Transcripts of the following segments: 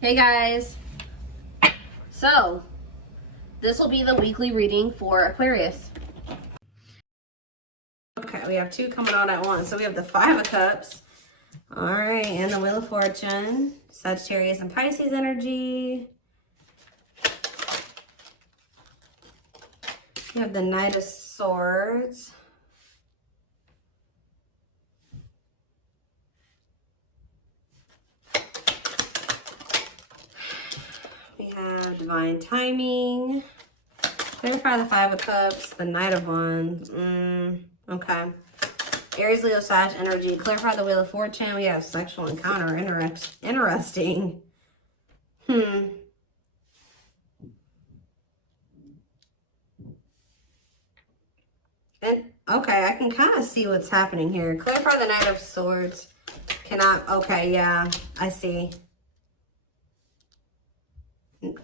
Hey guys, so this will be the weekly reading for Aquarius. Okay, we have two coming on at once. So we have the Five of Cups, all right, and the Wheel of Fortune, Sagittarius and Pisces energy. We have the Knight of Swords. We have Divine Timing. Clarify the Five of Cups, the Knight of Wands. Okay. Aries, Leo, Sag energy. Clarify the Wheel of Fortune. We have sexual encounter. Interesting. And okay, I can kind of see what's happening here. Clarify the Knight of Swords. Cannot. Okay, yeah, I see.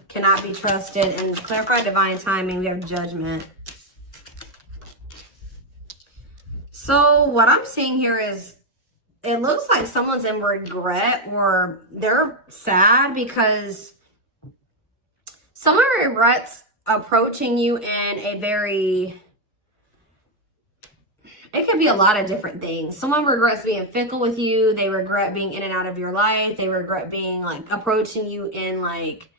Cannot be trusted. And clarify Divine Timing. We have Judgment. So what I'm seeing here is it looks like someone's in regret or they're sad because someone regrets approaching you in a very, it could be a lot of different things. Someone regrets being fickle with you. They regret being in and out of your life. They regret being like approaching you in like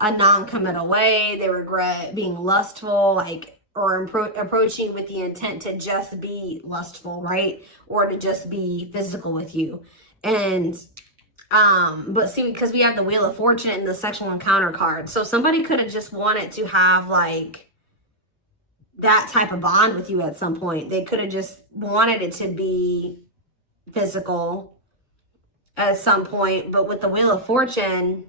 a non-committal way. They regret being lustful, like, or approaching with the intent to just be lustful, right? Or to just be physical with you. And, but see, because we have the Wheel of Fortune and the sexual encounter card. So somebody could have just wanted to have like that type of bond with you at some point. They could have just wanted it to be physical at some point. But with the Wheel of Fortune,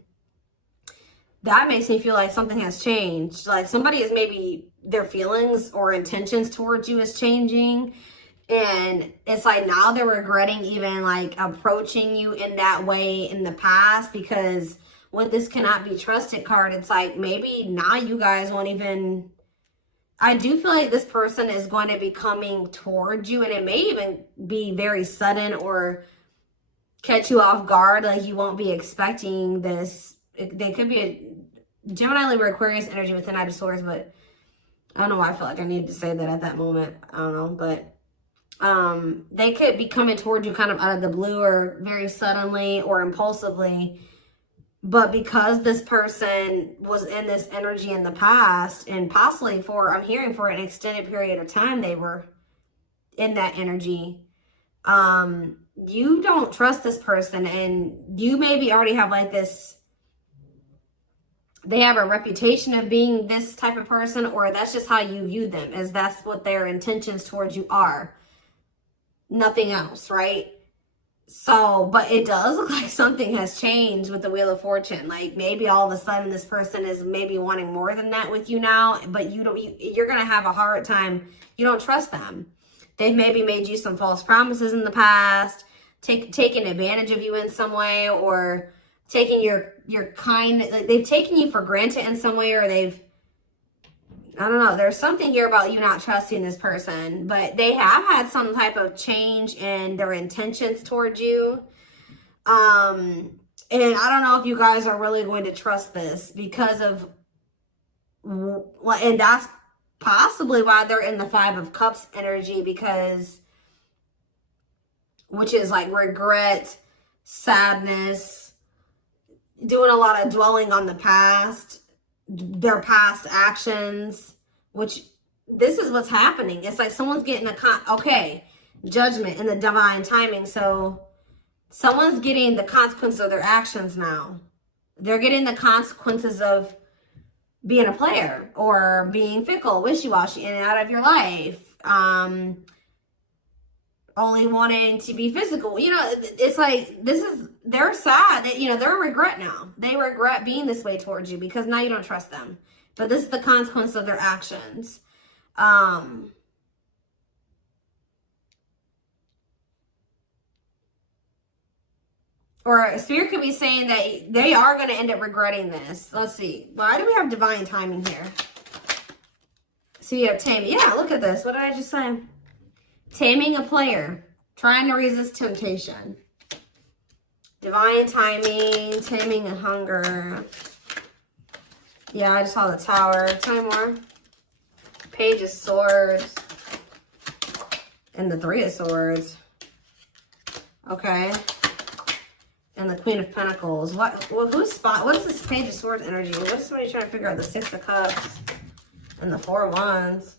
that makes me feel like something has changed. Like somebody is maybe their feelings or intentions towards you is changing. And it's like now they're regretting even like approaching you in that way in the past, because with this cannot be trusted card, it's like maybe now you guys won't even, I do feel like this person is going to be coming towards you, and it may even be very sudden or catch you off guard. Like you won't be expecting this. They could be a Gemini, Libra, Aquarius energy with the Knight of Swords, but I don't know why I feel like I needed to say that at that moment. I don't know, but they could be coming towards you kind of out of the blue or very suddenly or impulsively. But because this person was in this energy in the past, and possibly for, I'm hearing for an extended period of time, they were in that energy. You don't trust this person, and you maybe already have like this, they have a reputation of being this type of person, or that's just how you view them, as that's what their intentions towards you are. Nothing else, right? So, but it does look like something has changed with the Wheel of Fortune. Like maybe all of a sudden this person is maybe wanting more than that with you now, but you're going to have a hard time. You don't trust them. They've maybe made you some false promises in the past, taken advantage of you in some way, or taking your kind, like they've taken you for granted in some way, or they've, I don't know, there's something here about you not trusting this person, but they have had some type of change in their intentions towards you. And I don't know if you guys are really going to trust this because of, and that's possibly why they're in the Five of Cups energy, because, which is like regret, sadness, doing a lot of dwelling on the past, their past actions, which this is what's happening. It's like someone's getting judgment and the divine timing. So someone's getting the consequence of their actions now. They're getting the consequences of being a player or being fickle, wishy-washy, in and out of your life. Only wanting to be physical. You know, it's like, they're sad that, you know, they're regret now. They regret being this way towards you because now you don't trust them. But this is the consequence of their actions. Or Spirit could be saying that they are going to end up regretting this. Let's see. Why do we have divine timing here? So you have Taming. Yeah, look at this. What did I just say? Taming a player. Trying to resist temptation. Divine timing, taming and hunger. Yeah, I just saw the Tower. Tell me more. Page of Swords. And the Three of Swords. Okay. And the Queen of Pentacles. What is this Page of Swords energy? What is somebody trying to figure out? The Six of Cups. And the Four of Wands.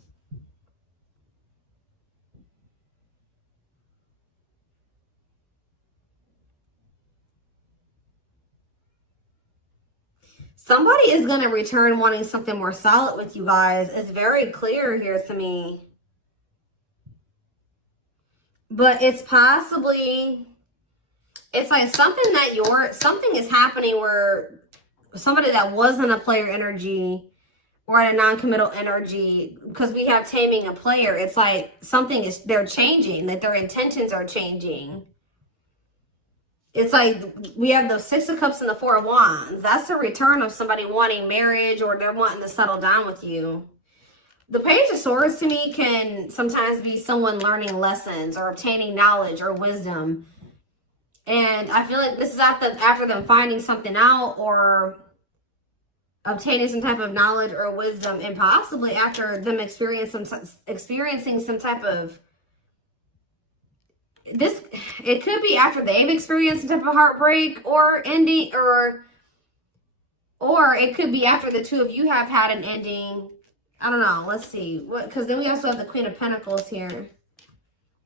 Somebody is going to return wanting something more solid with you guys. It's very clear here to me. But it's possibly, it's like something is happening where somebody that wasn't a player energy or at a non-committal energy, because we have taming a player, it's like they're changing, that their intentions are changing. It's like we have the Six of Cups and the Four of Wands. That's the return of somebody wanting marriage, or they're wanting to settle down with you. The Page of Swords to me can sometimes be someone learning lessons or obtaining knowledge or wisdom. And I feel like this is after them finding something out or obtaining some type of knowledge or wisdom, and possibly after them experiencing some type of it could be after they've experienced some type of heartbreak or ending, or it could be after the two of you have had an ending. I don't know. Let's see. Because then we also have the Queen of Pentacles here.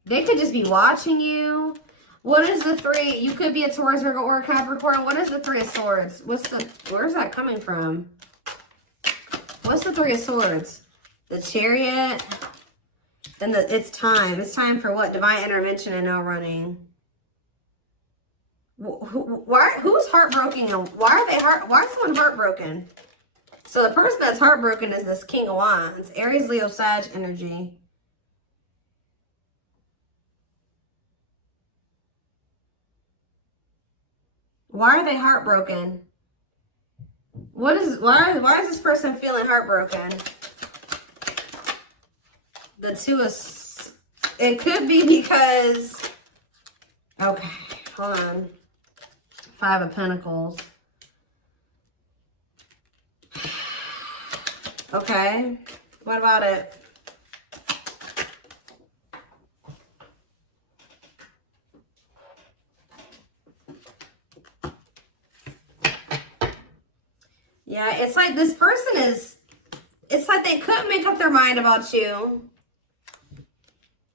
They could just be watching you. What is the three? You could be a Taurus, Virgo, or a Capricorn. What is the Three of Swords? Where's that coming from? What's the Three of Swords? The Chariot. Then it's time. It's time for what? Divine intervention and no running. Who's heartbroken? Why is someone heartbroken? So the person that's heartbroken is this King of Wands. Aries, Leo, Sag energy. Why are they heartbroken? Why is this person feeling heartbroken? The Two of... It could be because... Okay, hold on. Five of Pentacles. Okay, what about it? Yeah, it's like this person is... It's like they couldn't make up their mind about you.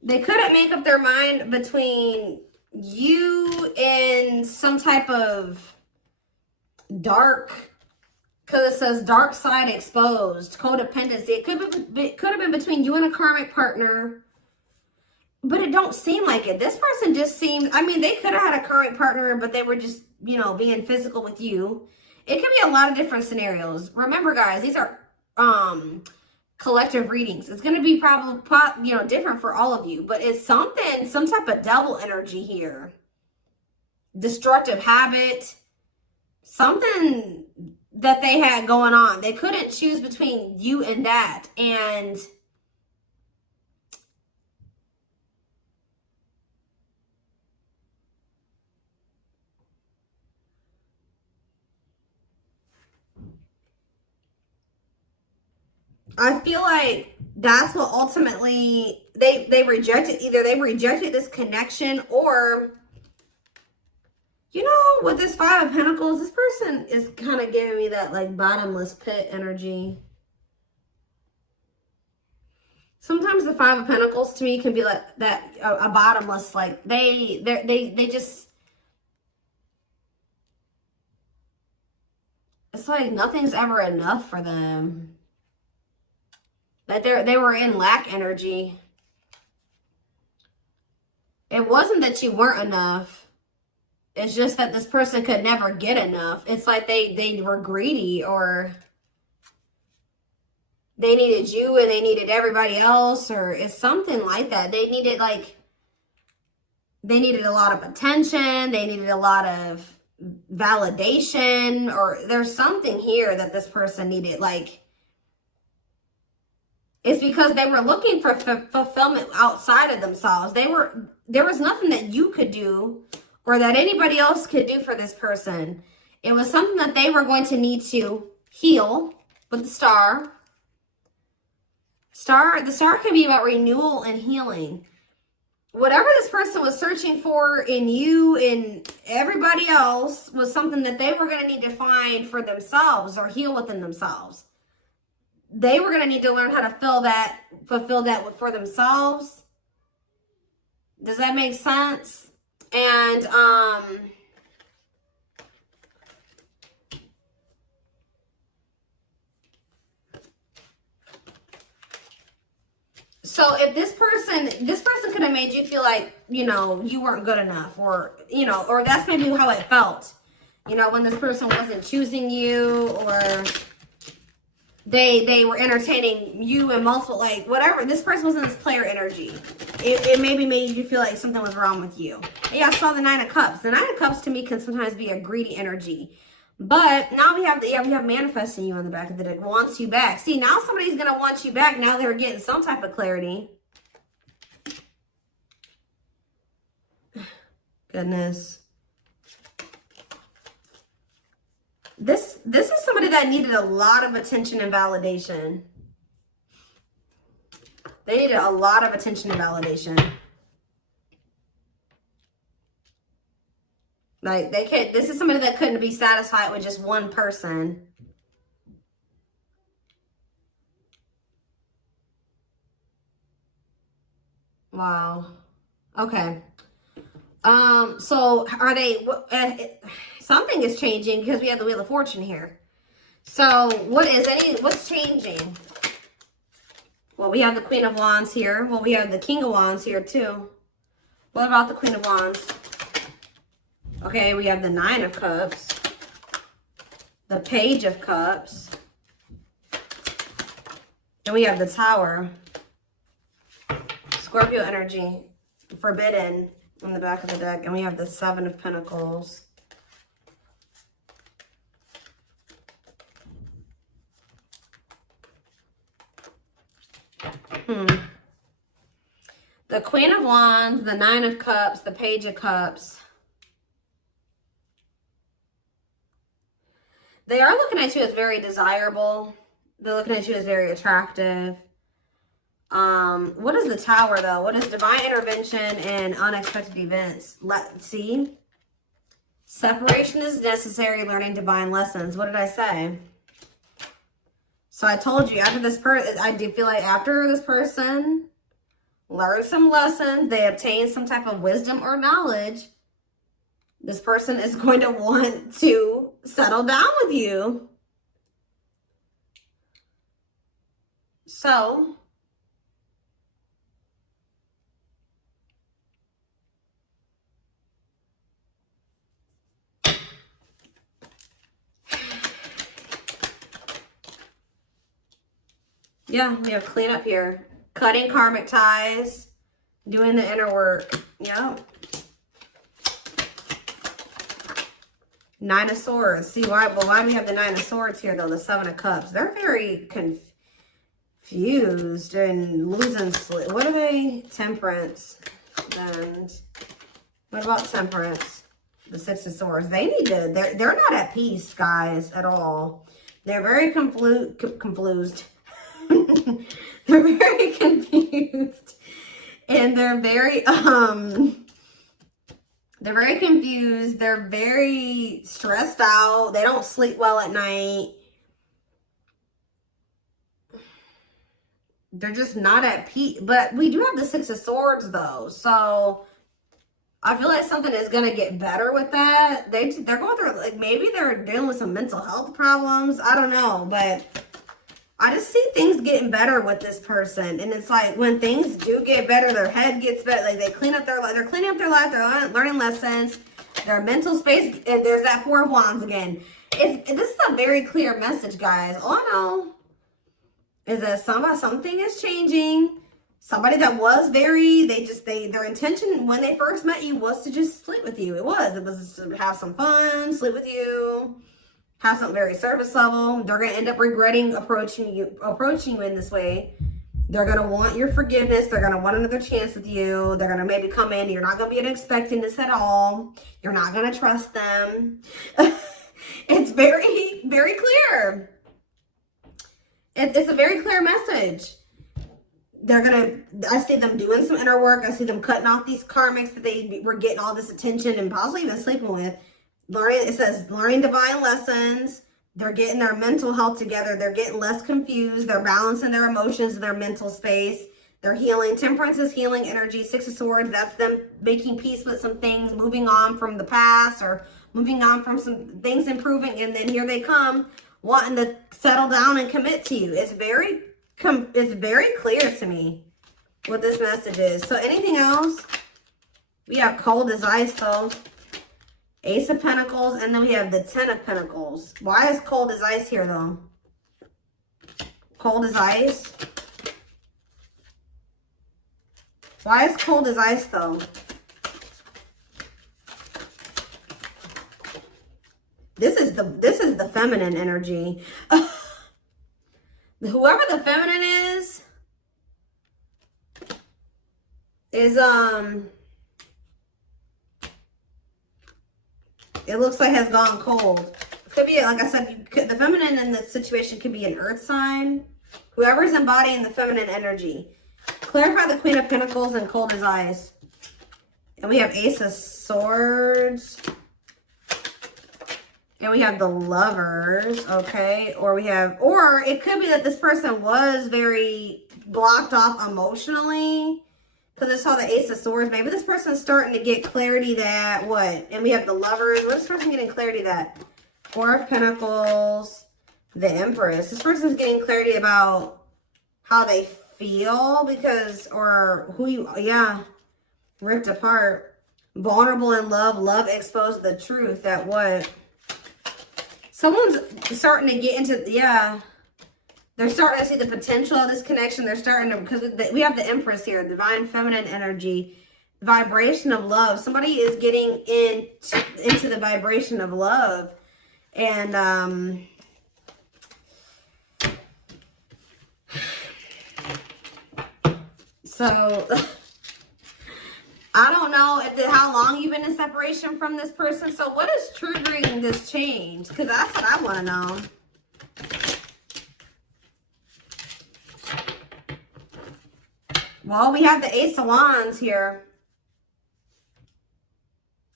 They couldn't make up their mind between you and some type of dark, because it says dark side exposed, codependency. It could have been between you and a karmic partner, but it don't seem like it. This person just seemed, I mean, they could have had a karmic partner, but they were just, you know, being physical with you. It could be a lot of different scenarios. Remember, guys, these are collective readings. It's going to be probably, you know, different for all of you, but it's some type of devil energy here. Destructive habit, something that they had going on. They couldn't choose between you and that. And I feel like that's what ultimately they rejected. Either they rejected this connection, or, you know, with this Five of Pentacles, this person is kind of giving me that like bottomless pit energy. Sometimes the Five of Pentacles to me can be like that, a bottomless, like they just, it's like nothing's ever enough for them. Like they were in lack energy. It wasn't that you weren't enough. It's just that this person could never get enough. It's like they were greedy, or they needed you and they needed everybody else, or it's something like that. They needed a lot of attention. They needed a lot of validation, or there's something here that this person needed. Like, it's because they were looking for fulfillment outside of themselves. There was nothing that you could do or that anybody else could do for this person. It was something that they were going to need to heal with the star. The star can be about renewal and healing. Whatever this person was searching for in you and everybody else was something that they were going to need to find for themselves or heal within themselves. They were going to need to learn how to fulfill that for themselves. Does that make sense? And, so if this person could have made you feel like, you know, you weren't good enough, or, you know, or that's maybe how it felt, you know, when this person wasn't choosing you, or they were entertaining you in multiple, like, whatever. This person was in this player energy. It maybe made you feel like something was wrong with you. Yeah, I saw the Nine of Cups. The Nine of Cups to me can sometimes be a greedy energy. But now we have manifesting you on the back of the deck. Wants you back. See, now somebody's going to want you back. Now they're getting some type of clarity. Goodness. This is somebody that needed a lot of attention and validation. They needed a lot of attention and validation. Like, this is somebody that couldn't be satisfied with just one person. Wow. Okay. So are they, something is changing because we have the Wheel of Fortune here. So what's changing? Well, we have the Queen of Wands here. Well, we have the King of Wands here too. What about the Queen of Wands? Okay, we have the Nine of Cups, the Page of Cups, and we have the Tower. Scorpio energy, forbidden on the back of the deck, and we have the Seven of Pentacles. The Queen of Wands, the Nine of Cups, the Page of Cups. They are looking at you as very desirable. They're looking at you as very attractive. What is the Tower, though? What is divine intervention and unexpected events? Let's see. Separation is necessary, learning divine lessons. What did I say? So I told you, after this person, I do feel like after this person learned some lessons, they obtained some type of wisdom or knowledge, this person is going to want to settle down with you. So, yeah, we have cleanup here. Cutting karmic ties, doing the inner work. Yep. Nine of Swords. See, why do we have the Nine of Swords here, though? The Seven of Cups. They're very confused and losing sleep. What are they? Temperance. And what about Temperance? The Six of Swords. They need to, they're not at peace, guys, at all. They're very confused. They're very confused. And they're very confused. They're very stressed out. They don't sleep well at night. They're just not at peace. But we do have the Six of Swords, though. So I feel like something is going to get better with that. They're going through, like, maybe they're dealing with some mental health problems. I don't know. But I just see things getting better with this person. And it's like when things do get better, their head gets better. Like, they're cleaning up their life. They're learning lessons. Their mental space. And there's that Four of Wands again. This is a very clear message, guys. All I know is that something is changing. Somebody that was their intention when they first met you was to just sleep with you. It was to have some fun, sleep with you, have something very surface level. They're going to end up regretting approaching you in this way. They're going to want your forgiveness. They're going to want another chance with you. They're going to maybe come in. You're not going to be expecting this at all. You're not going to trust them. It's very, very clear. It's a very clear message. I see them doing some inner work. I see them cutting off these karmics that they were getting all this attention and possibly even sleeping with. It says learning divine lessons. They're getting their mental health together. They're getting less confused. They're balancing their emotions in their mental space. They're healing. Temperance is healing energy. Six of Swords, that's them making peace with some things, moving on from the past or moving on from some things improving. And then here they come wanting to settle down and commit to you. It's very clear to me what this message is. So anything else? We have cold as ice though. Ace of Pentacles, and then we have the Ten of Pentacles. Why is cold as ice here though? Cold as ice. Why is cold as ice though? This is the feminine energy. Whoever the feminine is it looks like has gone cold. Could be, like I said, the feminine in this situation could be an earth sign. Whoever's embodying the feminine energy. Clarify the Queen of Pentacles and cold as ice. And we have Ace of Swords. And we have the Lovers, okay? Or it could be that this person was very blocked off emotionally. Because I saw the Ace of Swords. Maybe this person's starting to get clarity that, what? And we have the Lovers. What is this person getting clarity that? Four of Pentacles, the Empress. This person's getting clarity about how they feel because, or who you, yeah, ripped apart. Vulnerable in love. Love exposed the truth that what? Someone's starting to get into, yeah. They're starting to see the potential of this connection. They're starting to, because we have the Empress here, divine feminine energy, vibration of love. Somebody is getting into the vibration of love. And, so, I don't know how long you've been in separation from this person. So what is triggering this change? Because that's what I want to know. Well, we have the Ace of Wands here.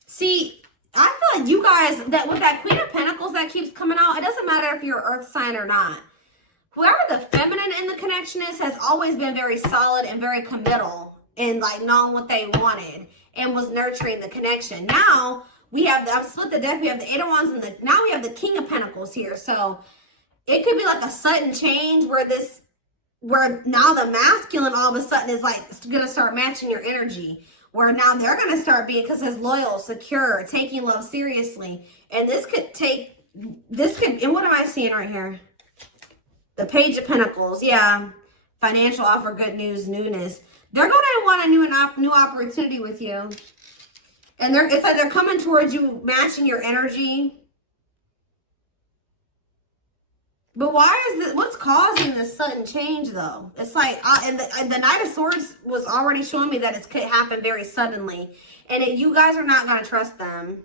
See, I feel like you guys, that with that Queen of Pentacles that keeps coming out, it doesn't matter if you're an earth sign or not. Whoever the feminine in the connection is has always been very solid and very committal and like knowing what they wanted and was nurturing the connection. Now we have, I've split the deck, we have the Eight of Wands and now we have the King of Pentacles here. So it could be like a sudden change where now the masculine all of a sudden is like going to start matching your energy. Where now they're going to start being, because it's loyal, secure, taking love seriously. And and what am I seeing right here? The Page of Pentacles, yeah. Financial offer, good news, newness. They're going to want a new opportunity with you. And it's like they're coming towards you, matching your energy. But why is this, what's causing this sudden change though? It's like, and the Knight of Swords was already showing me that it could happen very suddenly. And you guys are not going to trust them.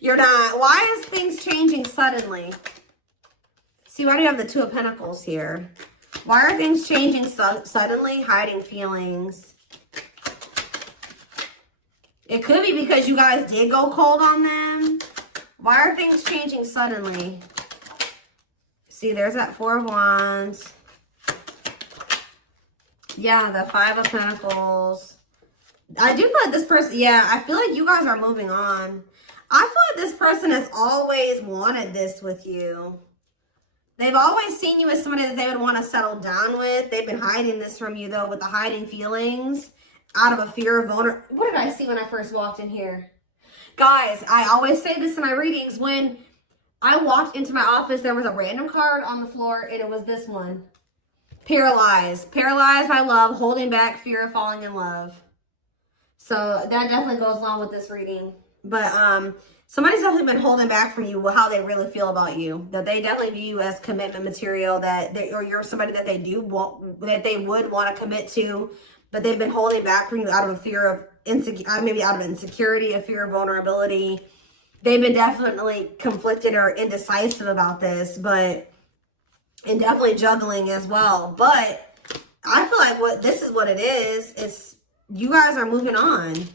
You're not. Why is things changing suddenly? See, why do you have the Two of Pentacles here? Why are things changing suddenly? Hiding feelings. It could be because you guys did go cold on them. Why are things changing suddenly? See, there's that Four of Wands. Yeah, the Five of Pentacles. I do feel like this person, yeah, I feel like you guys are moving on. I feel like this person has always wanted this with you. They've always seen you as somebody that they would want to settle down with. They've been hiding this from you, though, with the hiding feelings out of a fear of vulnerability. What did I see when I first walked in here? Guys, I always say this in my readings. When I walked into my office, there was a random card on the floor, and it was this one. Paralyzed. Paralyzed by love, holding back fear of falling in love. So that definitely goes along with this reading. But Somebody's definitely been holding back from you how they really feel about you. That they definitely view you as commitment material. Or you're somebody that they do want, that they would want to commit to, but they've been holding back from you out of a fear of maybe out of insecurity, a fear of vulnerability. They've been definitely conflicted or indecisive about this, and definitely juggling as well. But I feel like this is what it is. It's you guys are moving on.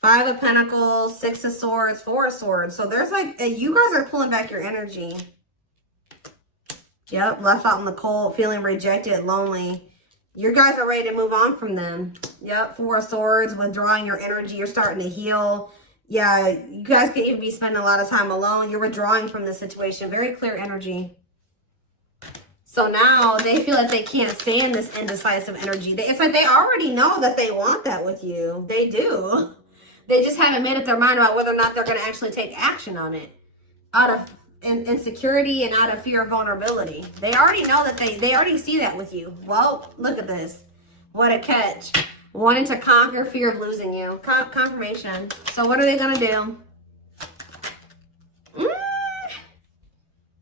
Five of Pentacles, Six of Swords, Four of Swords. So there's like, you guys are pulling back your energy. Yep, left out in the cold, feeling rejected, lonely. You guys are ready to move on from them. Yep, Four of Swords, withdrawing your energy. You're starting to heal. Yeah, you guys could even be spending a lot of time alone. You're withdrawing from the situation. Very clear energy. So now they feel like they can't stand this indecisive energy. It's like they already know that they want that with you. They do. They just haven't made up their mind about whether or not they're going to actually take action on it. Out of insecurity and out of fear of vulnerability. They already know that they already see that with you. Well, look at this. What a catch. Wanting to conquer fear of losing you. Confirmation. So what are they going to do?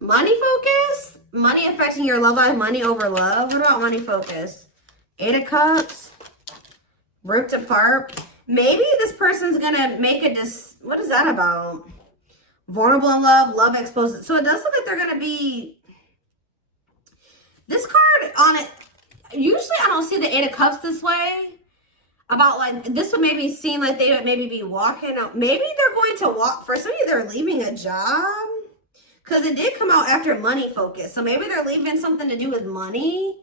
Money focus? Money affecting your love life. Money over love. What about money focus? Eight of Cups. Ripped apart. Maybe this person's going to make what is that about? Vulnerable in love, love exposed. So it does look like they're going to be, this card on it, usually I don't see the Eight of Cups this way. About like, this would maybe seem like they would maybe be walking out. Maybe they're going to walk, for some of you, they're leaving a job. Because it did come out after money focus. So maybe they're leaving something to do with money.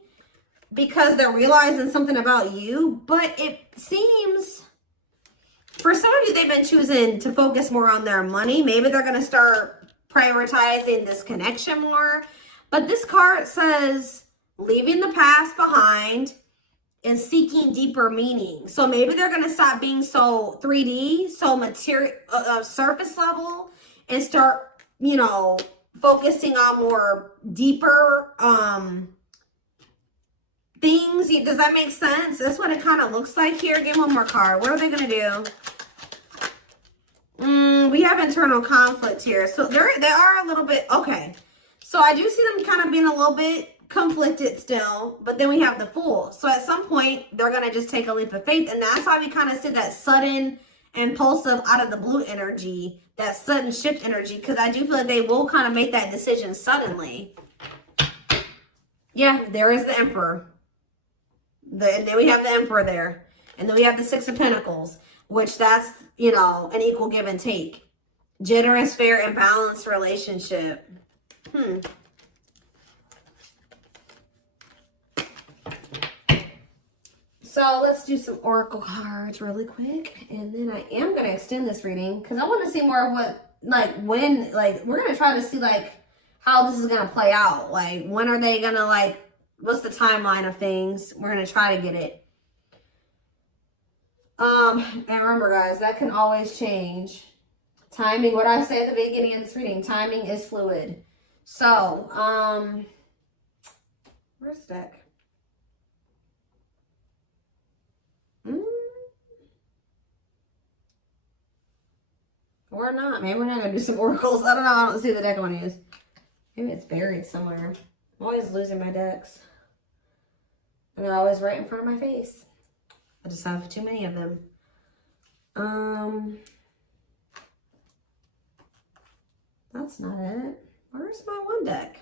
Because they're realizing something about you. But it seems, for some of you, they've been choosing to focus more on their money. Maybe they're going to start prioritizing this connection more. But this card says, leaving the past behind and seeking deeper meaning. So maybe they're going to stop being so 3D, so material, surface level, and start, you know, focusing on more deeper things. Does that make sense? That's what it kind of looks like here. Give one more card. What are they going to do? We have internal conflict here. So they are a little bit, okay. So I do see them kind of being a little bit conflicted still, but then we have the Fool. So at some point, they're going to just take a leap of faith. And that's why we kind of see that sudden, impulsive, out of the blue energy, that sudden shift energy, because I do feel like they will kind of make that decision suddenly. Yeah, there is the Emperor. And then we have the Emperor there. And then we have the Six of Pentacles, which that's, you know, an equal give and take. Generous, fair, and balanced relationship. So let's do some oracle cards really quick. And then I am going to extend this reading because I want to see more of what, like, when, like, we're going to try to see, like, how this is going to play out. Like, when are they going to, like, what's the timeline of things? We're going to try to get it. And remember, guys, that can always change. Timing, what I say at the beginning of this reading, timing is fluid. So, where's the deck? Or not. Maybe we're not going to do some oracles. I don't know. I don't see the deck I want to use. Maybe it's buried somewhere. I'm always losing my decks. And they're always right in front of my face. I just have too many of them. That's not it. Where's my one deck?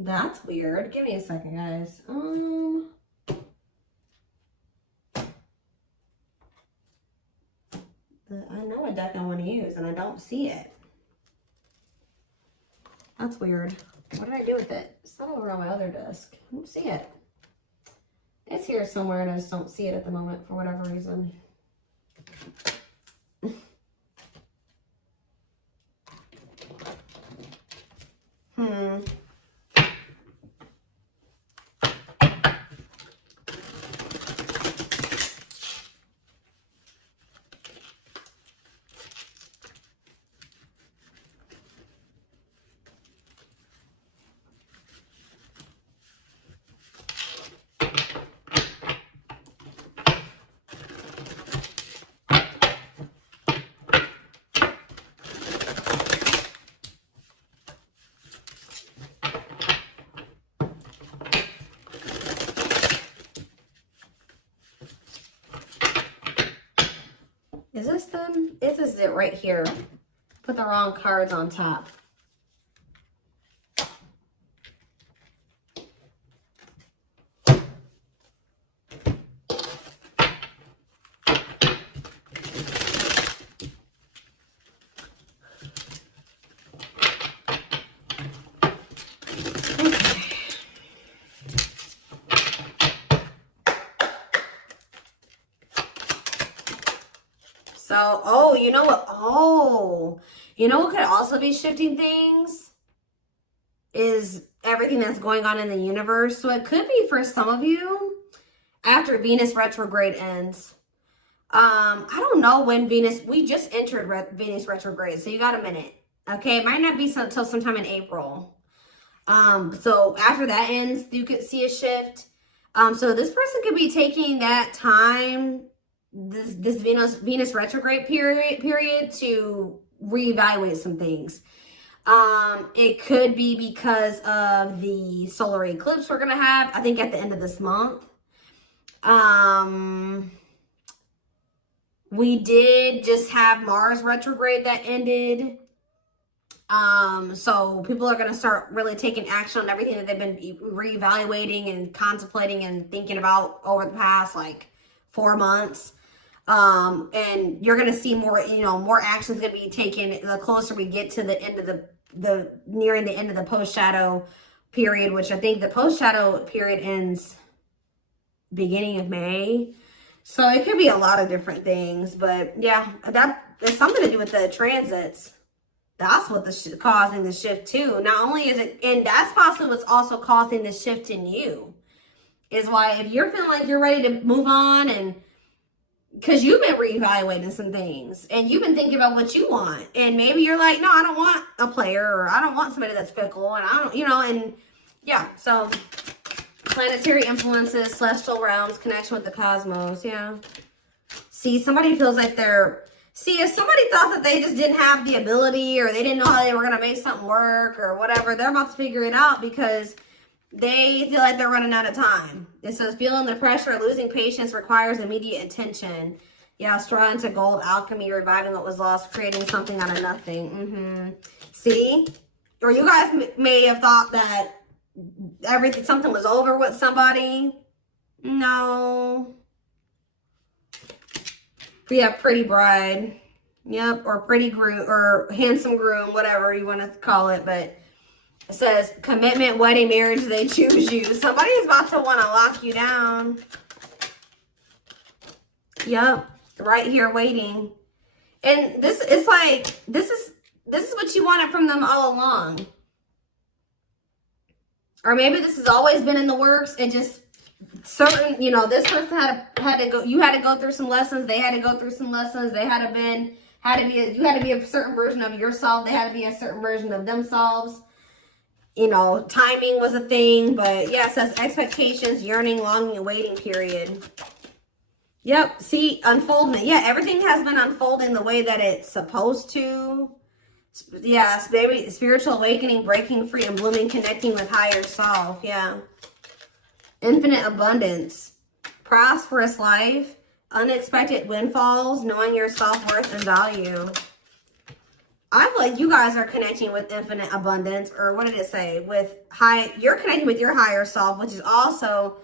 That's weird. Give me a second, guys. I know a deck I want to use, and I don't see it. That's weird. What did I do with it? It's not over on my other desk. I don't see it. It's here somewhere, and I just don't see it at the moment for whatever reason. Is this them? This is it right here. Put the wrong cards on top. So, oh, you know what? Oh, you know what could also be shifting things is everything that's going on in the universe. So it could be for some of you after Venus retrograde ends. I don't know when Venus, we just entered Venus retrograde, so you got a minute. Okay, it might not be until sometime in April. So after that ends, you could see a shift. So this person could be taking that time, this Venus retrograde period to reevaluate some things. It could be because of the solar eclipse we're gonna have, I think at the end of this month. We did just have Mars retrograde that ended. So people are going to start really taking action on everything that they've been reevaluating and contemplating and thinking about over the past like 4 months. And you're going to see more, you know, more actions going to be taken the closer we get to the end of the nearing the end of the post shadow period, which I think the post shadow period ends beginning of May. So it could be a lot of different things, but yeah, that has something to do with the transits. That's what causing the shift too. Not only is it, and that's possibly what's also causing the shift in you, is why if you're feeling like you're ready to move on, and because you've been reevaluating some things and you've been thinking about what you want, and maybe you're like, no, I don't want a player, or I don't want somebody that's fickle, and I don't, you know, and yeah, so planetary influences, celestial realms, connection with the cosmos, yeah. See, somebody feels like they're, see, if somebody thought that they just didn't have the ability, or they didn't know how they were going to make something work or whatever, they're about to figure it out because they feel like they're running out of time. It says, feeling the pressure of losing patience requires immediate attention. Yeah, straw into gold, alchemy, reviving what was lost, creating something out of nothing. See? Or you guys may have thought that something was over with somebody. No. We have pretty bride. Yep, or pretty groom, or handsome groom, whatever you want to call it. But it says commitment, wedding, marriage, they choose you. Somebody's about to want to lock you down. Yep, right here waiting. And this is like, this is what you wanted from them all along. Or maybe this has always been in the works. It just certain, you know, this person had to go, you had to go through some lessons, they had to go through some lessons, you had to be a certain version of yourself, they had to be a certain version of themselves. You know, timing was a thing, but yeah, it says expectations, yearning, longing, and waiting period. Yep, see, unfoldment. Yeah, everything has been unfolding the way that it's supposed to. Yeah, baby, spiritual awakening, breaking free, and blooming, connecting with higher self. Yeah. Infinite abundance, prosperous life, unexpected windfalls, knowing your self-worth and value. I feel like you guys are connecting with infinite abundance, or what did it say? You're connecting with your higher self, which is also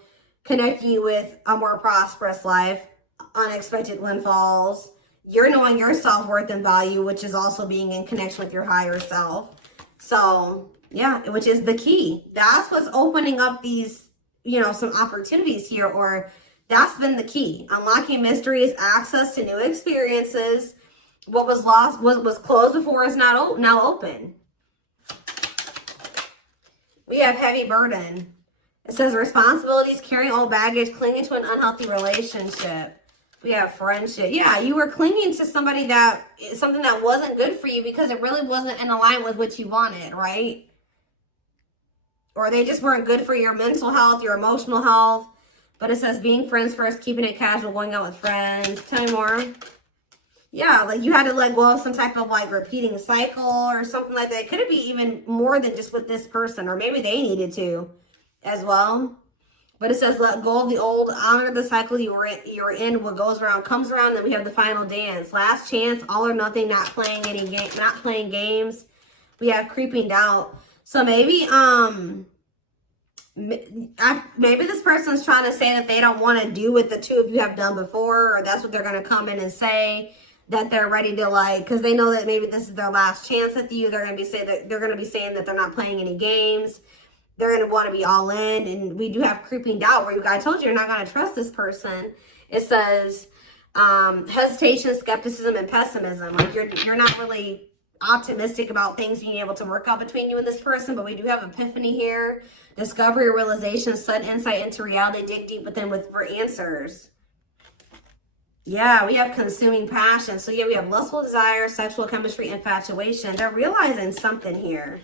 connecting you with a more prosperous life, unexpected windfalls. You're knowing your self-worth and value, which is also being in connection with your higher self. So, yeah, which is the key. That's what's opening up these, you know, some opportunities here, or that's been the key. Unlocking mysteries, access to new experiences. What was lost, what was closed before is now open. We have heavy burden. It says responsibilities, carrying old baggage, clinging to an unhealthy relationship. We have friendship. Yeah, you were clinging to something that wasn't good for you because it really wasn't in alignment with what you wanted, right? Or they just weren't good for your mental health, your emotional health. But it says being friends first, keeping it casual, going out with friends. Tell me more. Yeah, like you had to let go of some type of like repeating cycle or something like that. Could it be even more than just with this person? Or maybe they needed to as well. But it says, let go of the old, honor the cycle you're in. What goes around comes around. Then we have the final dance. Last chance, all or nothing, not playing any game, not playing games. We have creeping doubt. So maybe maybe this person's trying to say that they don't want to do what the two of you have done before, or that's what they're going to come in and say, that they're ready to, like, because they know that maybe this is their last chance with you. They're going to be saying that they're not playing any games. They're going to want to be all in. And we do have creeping doubt, where I told you you're not going to trust this person. It says hesitation, skepticism, and pessimism. Like you're not really optimistic about things being able to work out between you and this person. But we do have epiphany here, discovery, realization, sudden insight into reality. Dig deep within for answers. Yeah, we have consuming passion. So yeah, we have lustful desire, sexual chemistry, infatuation. They're realizing something here.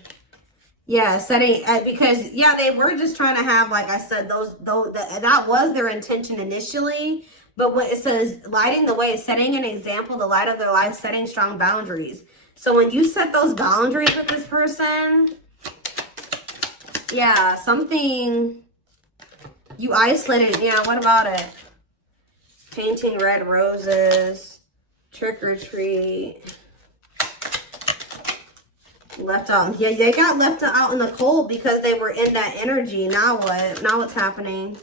Yeah, setting, because yeah, they were just trying to have, like I said, that was their intention initially. But when it says lighting the way, setting an example, the light of their life, setting strong boundaries. So when you set those boundaries with this person, yeah, something you isolated. Yeah, what about it? Painting red roses, trick or treat. Left out. Yeah, they got left out in the cold because they were in that energy. Now what? Now what's happening?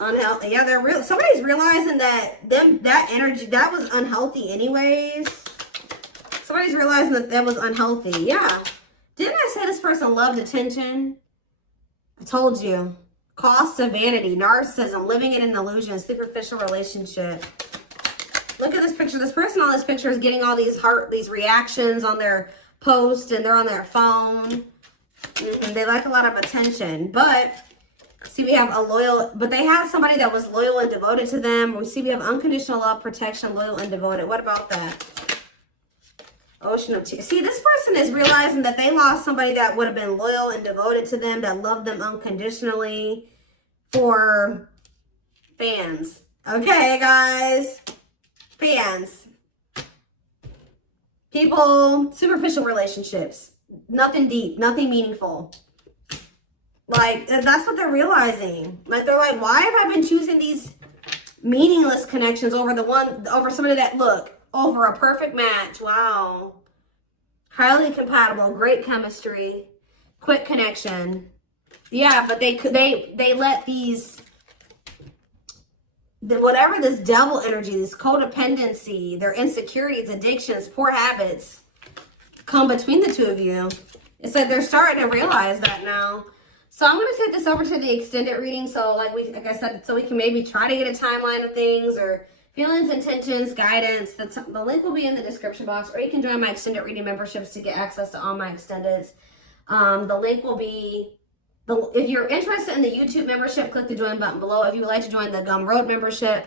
Unhealthy. Yeah, somebody's realizing that that energy, that was unhealthy anyways. Somebody's realizing that was unhealthy. Yeah. Didn't I say this person loved attention? I told you. Cost of vanity, narcissism, living in an illusion, superficial relationship. Look at this picture. This person on this picture is getting all these reactions on their post, and they're on their phone. They like a lot of attention. But see, we have but they had somebody that was loyal and devoted to them. We see we have unconditional love, protection, loyal and devoted. What about that? Ocean of tears. See, this person is realizing that they lost somebody that would have been loyal and devoted to them, that loved them unconditionally, for fans. Okay, guys. Fans. People, superficial relationships. Nothing deep, nothing meaningful. Like, that's what they're realizing. Like, they're like, why have I been choosing these meaningless connections over somebody that, look, over a perfect match? Wow. Highly compatible, great chemistry, quick connection. Yeah, but they let whatever this devil energy, this codependency, their insecurities, addictions, poor habits come between the two of you. It's like they're starting to realize that now. So I'm going to take this over to the extended reading. So like I said, so we can maybe try to get a timeline of things, or feelings, intentions, guidance. The link will be in the description box, or you can join my extended reading memberships to get access to all my extendeds. The link will be, if you're interested in the YouTube membership, click the join button below. If you would like to join the Gumroad membership,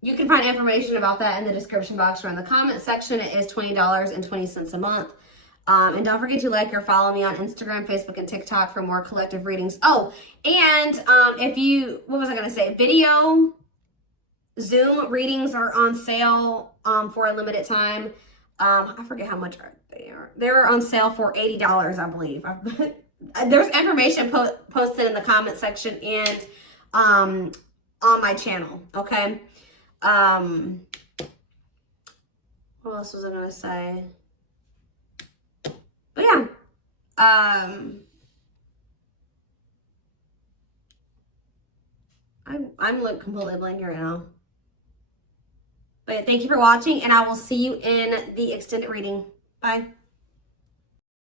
you can find information about that in the description box or in the comment section. It is $20.20 a month. And don't forget to like or follow me on Instagram, Facebook, and TikTok for more collective readings. Oh, and what was I going to say? Video Zoom readings are on sale for a limited time. I forget how much they are. They're on sale for $80, I believe. There's information posted in the comment section and on my channel, okay? What else was I going to say? But yeah, I'm like completely blank right now. But thank you for watching, and I will see you in the extended reading. Bye.